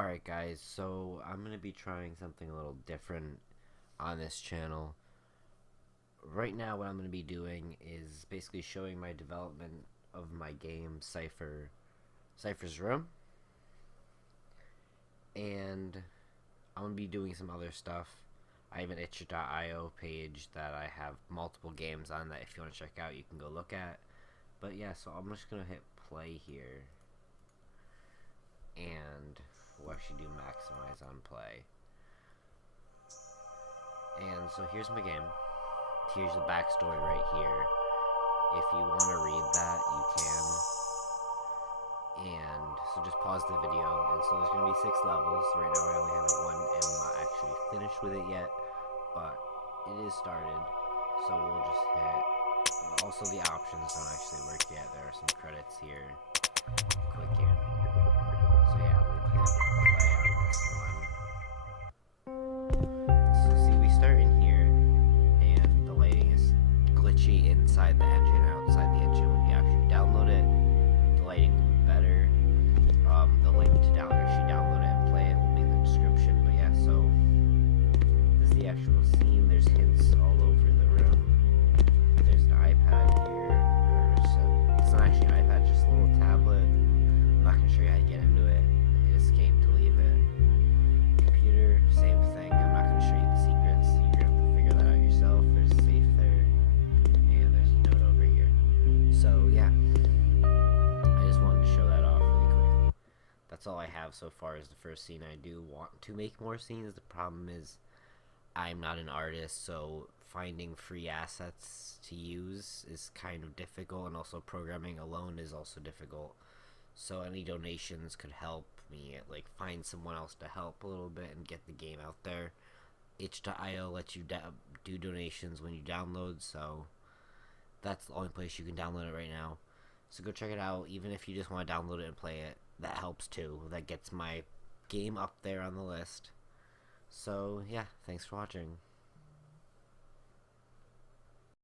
Alright guys, so I'm going to be trying something a little different on this channel. Right now what I'm going to be doing is basically showing my development of my game Ciphers Room. And I'm going to be doing some other stuff. I have an itch.io page that I have multiple games on that if you want to check out you can go look at. But yeah, so I'm just going to hit play here. And we'll actually do maximize on play. And so here's my game. Here's the backstory right here. If you want to read that, you can. And so just pause the video. And so there's going to be 6 levels. Right now I only have 1 and I'm not actually finished with it yet. But it is started. So we'll just hit. Also the options don't actually work yet. There are some credits here. Click in. So yeah, we'll hit play on this one. So see, we start in here, and the lighting is glitchy inside the engine, outside the engine. When you actually download it, the lighting will be better. The link to actually download it and play it will be in the description. But yeah, so this is the actual scene. There's hints all over the room. There's an iPad here. It's not actually an iPad, just a little tablet. I'm not gonna show you how to get into it. Hit escape to leave it. Computer, same thing. I'm not gonna show you the secrets. You're gonna have to figure that out yourself. There's a safe there, and there's a note over here. So yeah, I just wanted to show that off really quick. That's all I have so far as the first scene. I do want to make more scenes. The problem is I'm not an artist, so finding free assets to use is kind of difficult, and also programming alone is also difficult. So any donations could help me find someone else to help a little bit and get the game out there. itch.io lets you do donations when you download, so that's the only place you can download it right now. So go check it out. Even if you just want to download it and play it, that helps too. That gets my game up there on the list. So yeah, thanks for watching.